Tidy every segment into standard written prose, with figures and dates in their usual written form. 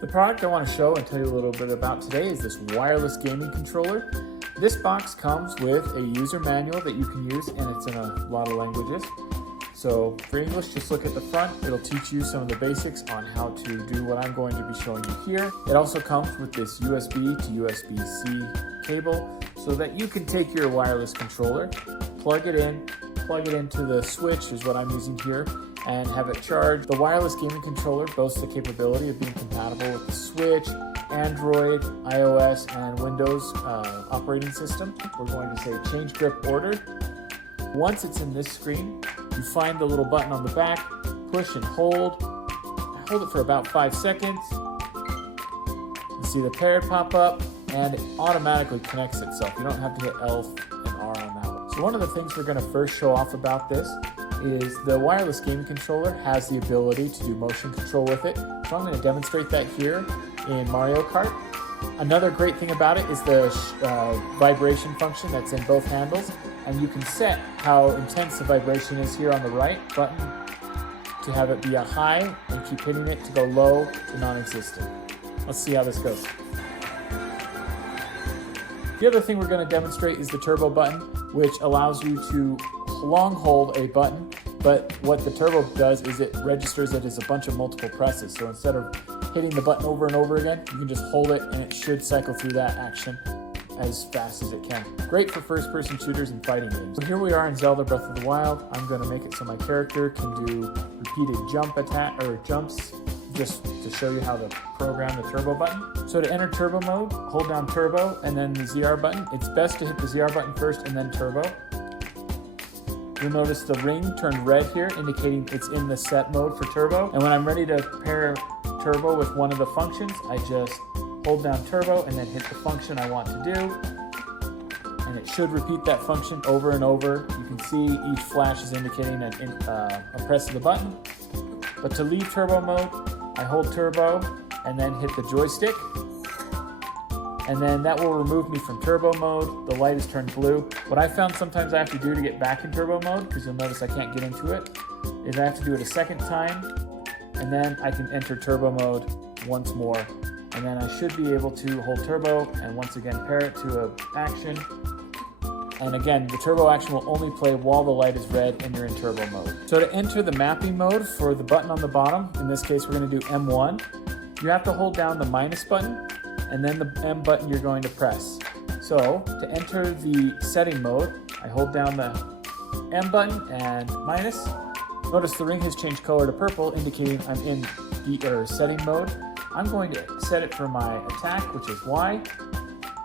The product I want to show and tell you a little bit about today is this wireless gaming controller. This box comes with a user manual that you can use, and it's in a lot of languages. So for English, just look at the front. It'll teach you some of the basics on how to do what I'm going to be showing you here. It also comes with this USB to USB-C cable so that you can take your wireless controller, plug it into the switch, is what I'm using here, and have it charged. The wireless gaming controller boasts the capability of being compatible with the Switch, Android, iOS, and Windows operating system. We're going to say change grip order. Once it's in this screen, you find the little button on the back, push and hold. Hold it for about 5 seconds. You see the parrot pop up, and it automatically connects itself. You don't have to hit L and R on that one. So one of the things we're going to first show off about this is the wireless gaming controller has the ability to do motion control with it. So I'm going to demonstrate that here in Mario Kart. Another great thing about it is the vibration function that's in both handles, and you can set how intense the vibration is here on the right button to have it be a high and keep hitting it to go low to non-existent. Let's see how this goes. The other thing we're going to demonstrate is the turbo button, which allows you to long hold a button, but what the turbo does is it registers it as a bunch of multiple presses. So instead of hitting the button over and over again, you can just hold it and it should cycle through that action as fast as it can. Great for first-person shooters and fighting games. So here we are in Zelda Breath of the Wild. I'm going to make it so my character can do repeated jumps, just to show you how to program the turbo button. So to enter turbo mode, hold down turbo and then the ZR button. It's best to hit the ZR button first and then turbo. You'll notice the ring turned red here, indicating it's in the set mode for turbo. And when I'm ready to pair turbo with one of the functions, I just hold down turbo and then hit the function I want to do. And it should repeat that function over and over. You can see each flash is indicating a press of the button. But to leave turbo mode, I hold turbo and then hit the joystick. And then that will remove me from turbo mode. The light is turned blue. What I found sometimes I have to do to get back in turbo mode, because you'll notice I can't get into it, is I have to do it a second time, and then I can enter turbo mode once more. And then I should be able to hold turbo and once again pair it to an action. And again, the turbo action will only play while the light is red and you're in turbo mode. So to enter the mapping mode for the button on the bottom, in this case we're going to do M1, you have to hold down the minus button and then the M button you're going to press. So to enter the setting mode, I hold down the M button and minus. Notice the ring has changed color to purple, indicating I'm in the setting mode. I'm going to set it for my attack, which is Y.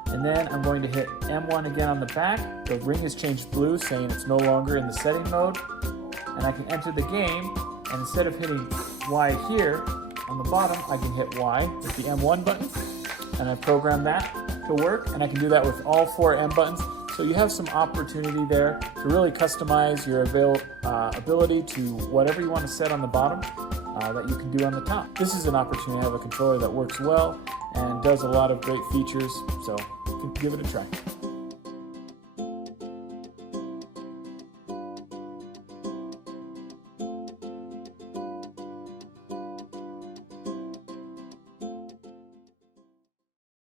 And then I'm going to hit M1 again on the back. The ring has changed blue, saying it's no longer in the setting mode. And I can enter the game, and instead of hitting Y here on the bottom, I can hit Y with the M1 button. And I've programmed that to work, and I can do that with all 4 M buttons. So you have some opportunity there to really customize your ability to whatever you want to set on the bottom that you can do on the top. This is an opportunity to have a controller that works well and does a lot of great features, so give it a try.